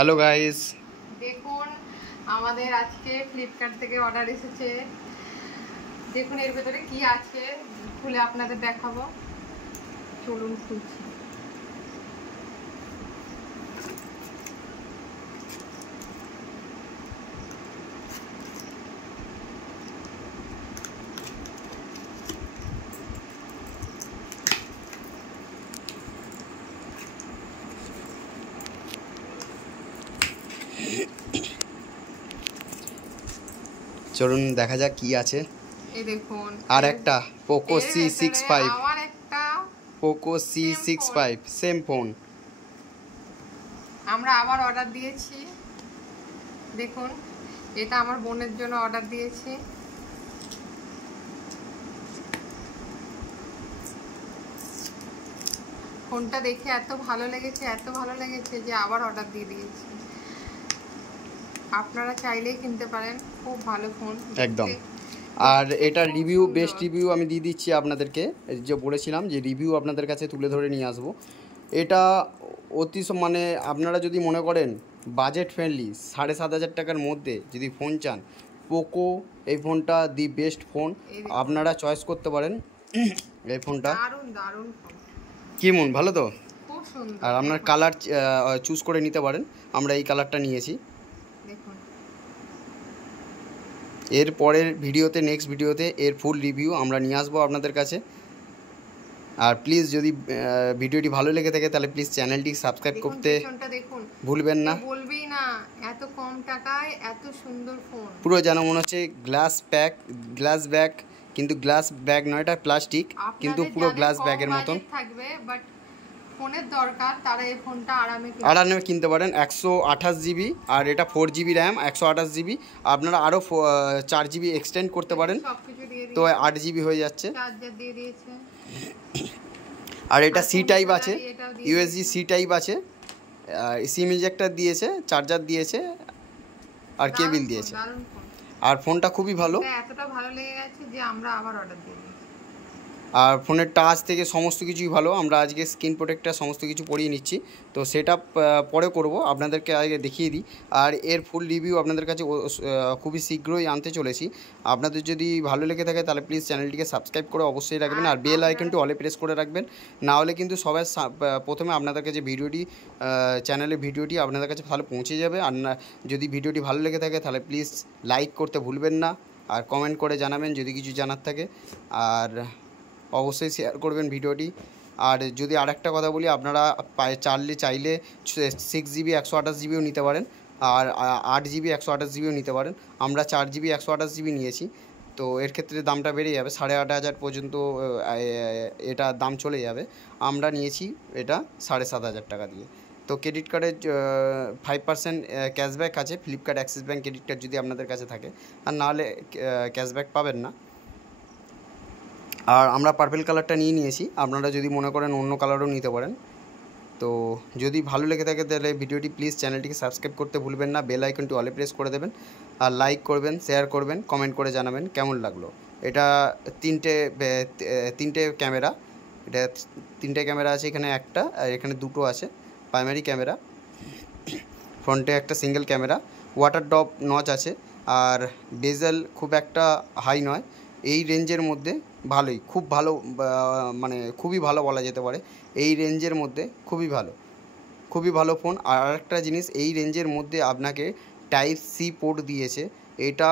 Hello guys, দেখুন আমাদের আজকে ফ্লিপকার্ট থেকে অর্ডার এসেছে। দেখুন এর ভেতরে কি আছে, খুলে আপনাদের দেখাবো। চলুন খুলছি। চলুন দেখা যাক কি আছে। এই দেখুন আর একটা পোকো C65, আবার একটা পোকো C65 সেম ফোন। আমরা আবার অর্ডার দিয়েছি। দেখুন এটা আমার বোনের জন্য অর্ডার দিয়েছি। ফোনটা দেখে এত ভালো লেগেছে যে আবার অর্ডার দিয়ে দিয়েছি। আপনারা চাইলেই কিনতে পারেন, খুব ভালো ফোন একদম। আর এটার রিভিউ, বেস্ট রিভিউ আমি দিয়ে দিচ্ছি আপনাদেরকে। যে বলেছিলাম যে রিভিউ আপনাদের কাছে তুলে ধরে নিয়ে আসবো। এটা অতি মানে আপনারা যদি মনে করেন বাজেট ফ্রেন্ডলি 7,500 টাকার মধ্যে যদি ফোন চান, পোকো এই ফোনটা দি বেস্ট ফোন। আপনারা চয়েস করতে পারেন এই ফোনটা। দারুণ ফোন, কেমন, ভালো তো? খুব সুন্দর। আর আপনার কালার চুজ করে নিতে পারেন। আমরা এই কালারটা নিয়েছি। দেখুন এর পরের ভিডিওতে, নেক্সট ভিডিওতে এর ফুল রিভিউ আমরা নিয়ে আসবো আপনাদের কাছে। আর প্লিজ যদি ভিডিওটি ভালো লেগে থাকে তাহলে প্লিজ চ্যানেলটি সাবস্ক্রাইব করতে ভুলবেন না। বলবেই না এত কম টাকায় এত সুন্দর ফোন। পুরো যেন মনে হচ্ছে গ্লাস ব্যাগ, কিন্তু গ্লাস ব্যাগ নয়, এটা প্লাস্টিক, কিন্তু পুরো গ্লাস ব্যাগের মতন থাকবে। বাট ফোনের দরকার তারা এই ফোনটা আরামে কিনতে পারেন। 128 GB, আর এটা 4 GB র্যাম, 128 GB। আপনারা আরও 4 GB এক্সটেন্ড করতে পারেন, তো 8 GB হয়ে যাচ্ছে। চার্জার দিয়ে দিয়েছে। আর এটা সি টাইপ আছে, ইউএসবি সি টাইপ আছে, সিম ইজেক্টর দিয়েছে, চার্জার দিয়েছে, আর কেবিল দিয়েছে। আর ফোনটা খুবই ভালো, এতটা ভালো লেগে গেছে যে আমরা আবার অর্ডার দিয়ে দিয়েছি। আর ফোনের টাচ থেকে সমস্ত কিছুই ভালো। আমরা আজকে স্ক্রিন প্রোটেক্টর সমস্ত কিছু পরিয়ে নিচ্ছি, তো সেটা পরে করব, আপনাদেরকে আগে দেখিয়ে দিই। আর এর ফুল রিভিউ আপনাদের কাছে খুবই শীঘ্রই আনতে চলেছি। আপনাদের যদি ভালো লেগে থাকে তাহলে প্লিজ চ্যানেলটিকে সাবস্ক্রাইব করে অবশ্যই রাখবেন, আর বেল আইকনটি অলে প্রেস করে রাখবেন। না হলে কিন্তু সবাই প্রথমে আপনাদের কাছে ভিডিওটি, চ্যানেলের ভিডিওটি আপনাদের কাছে ভালো পৌঁছে যাবে। আর না, যদি ভিডিওটি ভালো লেগে থাকে তাহলে প্লিজ লাইক করতে ভুলবেন না, আর কমেন্ট করে জানাবেন যদি কিছু জানার থাকে, আর অবশ্যই শেয়ার করবেন ভিডিওটি। আর যদি আরেকটা কথা বলি, আপনারা চাইলে 6GB 128GBও নিতে পারেন, আর 8GB 128GBও নিতে পারেন। আমরা 4GB 128GB নিয়েছি, তো এর ক্ষেত্রে দামটা বেড়ে যাবে, 8,500 পর্যন্ত এটা দাম চলে যাবে। আমরা নিয়েছি এটা 7,500 টাকা দিয়ে। তো ক্রেডিট কার্ডের 5% ক্যাশব্যাক আছে, Flipkart Axis bank credit card যদি আপনাদের কাছে থাকে, আর নাহলে ক্যাশব্যাক পাবেন না। আর আমরা পার্পল কালারটা নিয়েছি, আপনারা যদি মনে করেন অন্য কালারও নিতে পারেন। তো যদি ভালো লেগে থাকে তাহলে ভিডিওটি প্লিজ চ্যানেলটিকে সাবস্ক্রাইব করতে ভুলবেন না, বেল আইকনটি অলে প্রেস করে দেবেন, আর লাইক করবেন, শেয়ার করবেন, কমেন্ট করে জানাবেন কেমন লাগলো। এটা তিনটে ক্যামেরা, এটা 3টে ক্যামেরা আছে, এখানে একটা আর এখানে 2টো আছে প্রাইমারি ক্যামেরা। ফ্রন্টে একটা single camera, water drop notch আছে, আর বেজেল খুব একটা হাই নয়। এই রেঞ্জের মধ্যে ভালোই, খুব ভালো, মানে খুবই ভালো বলা যেতে পারে। এই রেঞ্জের মধ্যে খুবই ভালো ফোন। আর আরেকটা জিনিস, এই রেঞ্জের মধ্যে আপনাকে টাইপ সি পোর্ট দিয়েছে, এটা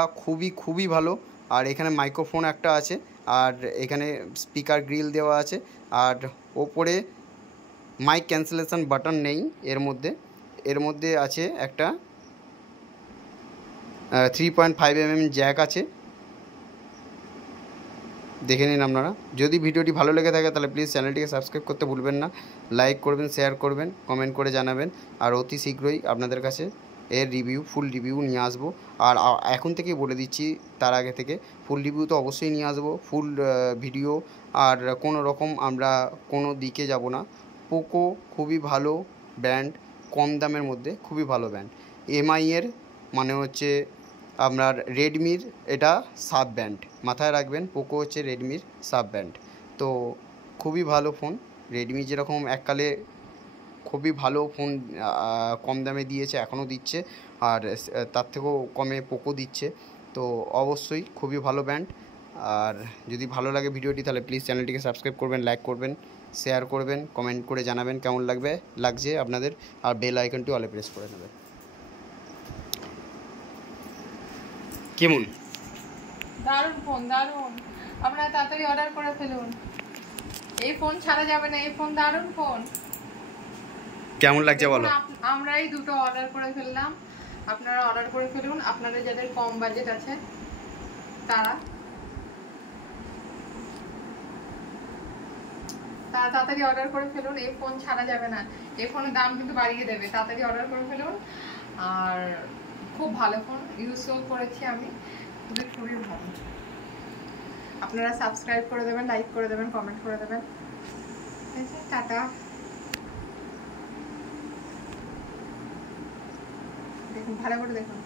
খুবই ভালো। আর এখানে মাইক্রোফোন একটা আছে, আর এখানে স্পিকার গ্রিল দেওয়া আছে, আর ওপরে মাইক ক্যান্সেলেশন বাটন নেই এর মধ্যে আছে একটা 3.5mm জ্যাক আছে, দেখে নিন আপনারা। যদি ভিডিওটি ভালো লেগে থাকে তাহলে প্লিজ চ্যানেলটিকে সাবস্ক্রাইব করতে ভুলবেন না, লাইক করবেন, শেয়ার করবেন, কমেন্ট করে জানাবেন। আর অতি শীঘ্রই আপনাদের কাছে এর ফুল রিভিউ নিয়ে আসবো। আর এখন থেকেই বলে দিচ্ছি, তার আগে থেকে ফুল রিভিউ তো অবশ্যই নিয়ে আসবো, ফুল ভিডিও। আর কোনো রকম আমরা কোনো দিকে যাব না। পোকো খুবই ভালো ব্র্যান্ড, কম দামের মধ্যে খুবই ভালো ব্র্যান্ড। এমআইয়ের মানে হচ্ছে আপনার রেডমির, এটা সাব ব্র্যান্ড, মাথায় রাখবেন, পোকো হচ্ছে রেডমির সাব ব্র্যান্ড। তো খুবই ভালো ফোন। রেডমি যেরকম এককালে খুবই ভালো ফোন, কম দামে দিয়েছে, এখনও দিচ্ছে, আর তার থেকেও কমে পোকো দিচ্ছে। তো অবশ্যই খুবই ভালো ব্র্যান্ড। আর যদি ভালো লাগে ভিডিওটি তাহলে প্লিজ চ্যানেলটিকে সাবস্ক্রাইব করবেন, লাইক করবেন, শেয়ার করবেন, কমেন্ট করে জানাবেন কেমন লাগছে আপনাদের, আর বেল আইকনটি অলে প্রেস করে নেবেন। কেমন? দারুণ ফোন, দারুণ। আপনারা তাড়াতাড়ি অর্ডার করে ফেলুন, এই ফোন ছাড়া যাবে না, এই ফোন দারুণ ফোন। কেমন লাগছে বলো? আমরাই দুটো অর্ডার করে ফেললাম, আপনারা অর্ডার করে ফেলুন। আপনাদের যাদের কম বাজেট আছে তারা তাড়াতাড়ি অর্ডার করে ফেলুন, এই ফোন ছাড়া যাবে না, এই ফোনের দাম কিন্তু বাড়িয়ে দেবে। তাড়াতাড়ি অর্ডার করে ফেলুন। আর খুব ভালো ফোন, ইউজও করেছি আমি, খুবই ভালো। আপনারা সাবস্ক্রাইব করে দেবেন, লাইক করে দেবেন, কমেন্ট করে দেবেন। টাটা। দেখুন, ভালো করে দেখুন।